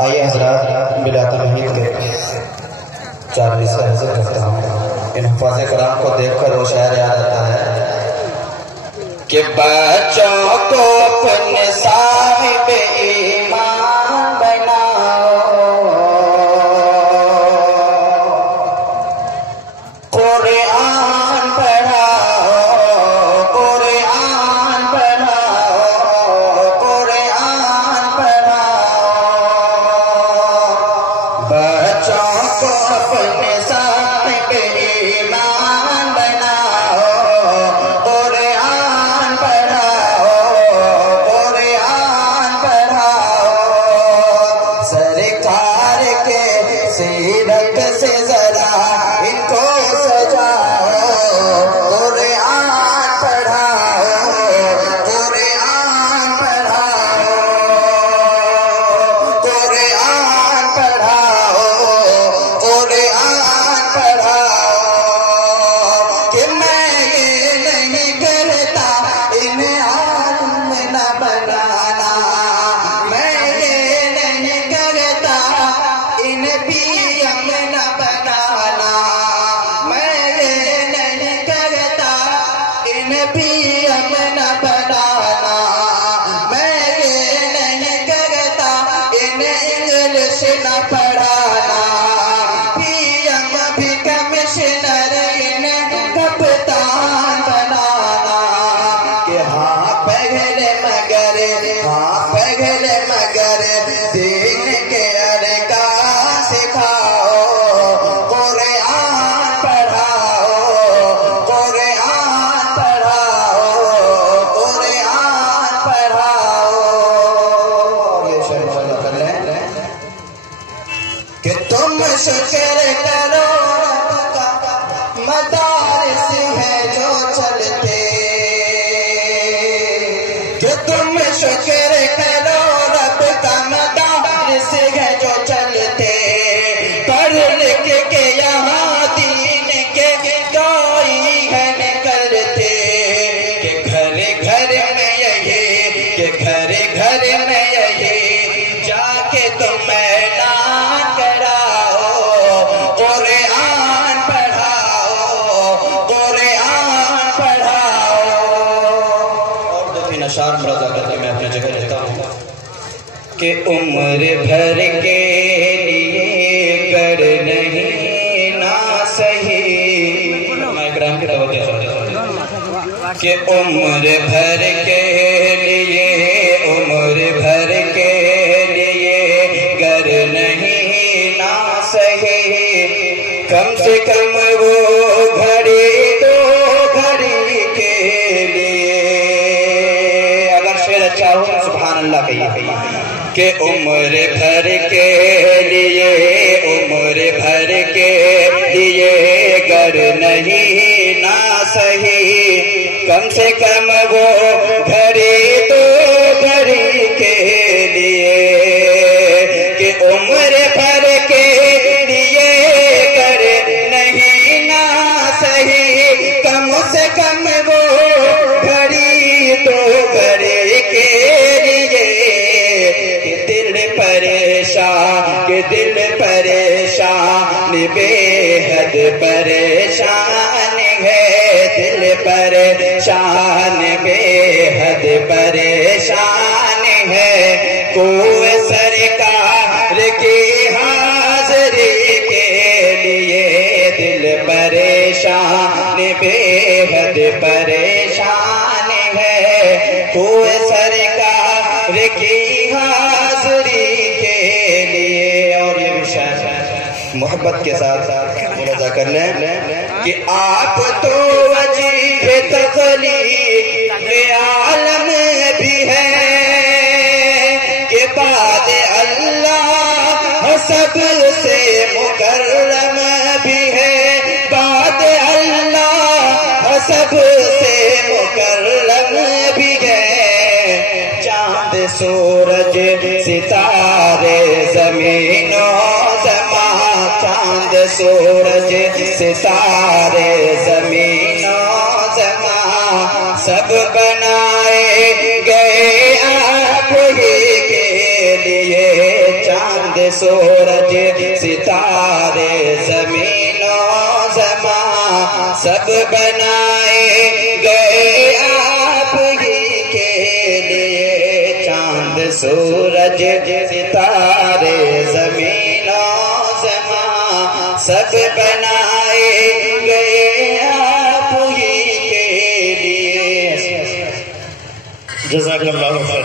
आइए हजरात बिला तमहीद के 4 हिस्से हाजिर करता हूँ। इन हुफ़ाज़े कलाम को देखकर वो शायर याद आता है कि बच्चों को अपने साहिब ईमान बनाओ, कुरान पढ़ाओ, कुरान पढ़ाओ, कुरान पढ़ाओ। बच्चों को अपने साहिब ईमान बनाओ, कुरान पढ़ाओ, कुरान पढ़ाओ। सरकार के सीरत से जरा इनको सजाओ, कुरान पढ़ाओ, कुरान पढ़ाओ, कुरान पढ़ाओ, कुरान पढ़ाओ। कि मैं ये नहीं करता इन्हें आलिम न बनाना, मैं ये नहीं करता इन्हें पीएम न बनाना, मैं ये नहीं करता इन्हें पीएम न बनाना, मैं ये नहीं करता इन्हें इंग्लिश न पढ़ाना। पीएम भी कमिश्नर इन्हें कप्तान बनाना। कि हाँ पहले मगर दीन के अरकान सिखाओ, कुरान पढ़ाओ, कुरान पढ़ाओ, कुरान पढ़ाओ। ये शेर कर लें कि तुम शुक्र करो रब का मदारिस है जो चलते, कि तुम शुक्र करो रब का मदारिस है जो चलते। पढ़ लिख के यहाँ दीन के कोई है निकलते। कि घर घर में यही, कि घर घर में यही जाके तुम ऐलान कराओ, कुरान पढ़ाओ, कुरान पढ़ाओ। और 2-3 अशार मुरादा करके मैं अपनी जगह लेता हूँ कि उम्र भर के लिए कर नहीं ना सही। मैं इकराम की तवज्जो चाहता कि उम्र भर के लिए, उम्र भर के लिए गर नहीं ना सही, कम से कम वो घड़ी 2 घड़ी के लिए। अगर शेर अच्छा हो तो सुभान अल्लाह कहिए कि उम्र भर के लिए, उम्र भर के लिए गर नहीं ना सही, कम से कम वो घड़ी 2 घड़ी के लिए। कि उम्र भर के लिए कर नहीं ना सही, कम से कम वो घड़ी 2 घड़ी के लिए। कि दिल परेशान, कि दिल परेशान, बेहद परेशान है, दिल परेशान बेहद परेशान है। कोई सरकार की हाज़िरी के लिए दिल परेशान बेहद परेशान है। कोई सरकार की हाज़िरी के लिए। और ये विषय मोहब्बत के साथ मुलाजा कर लें कि आप तो वजीह तखलीक़ आलम भी है, कि बाद अल्लाह सबसे मुकर्रम भी है, बाद अल्लाह सबसे मुकर्रम भी है। चांद सूरज सितारे ज़मीनो ज़मा, चांद सूरज सितारे ज़मीनो ज़मा, सब बनाए गए आप ही के लिए। चांद सूरज सितारे ज़मीनो ज़मा सब बनाए गए आप ही के लिए। चांद सूरज सितारे ज़मीनो ज़मा सब बनाए गए आप ही के लिए। जज़ाकल्लाहु खैर।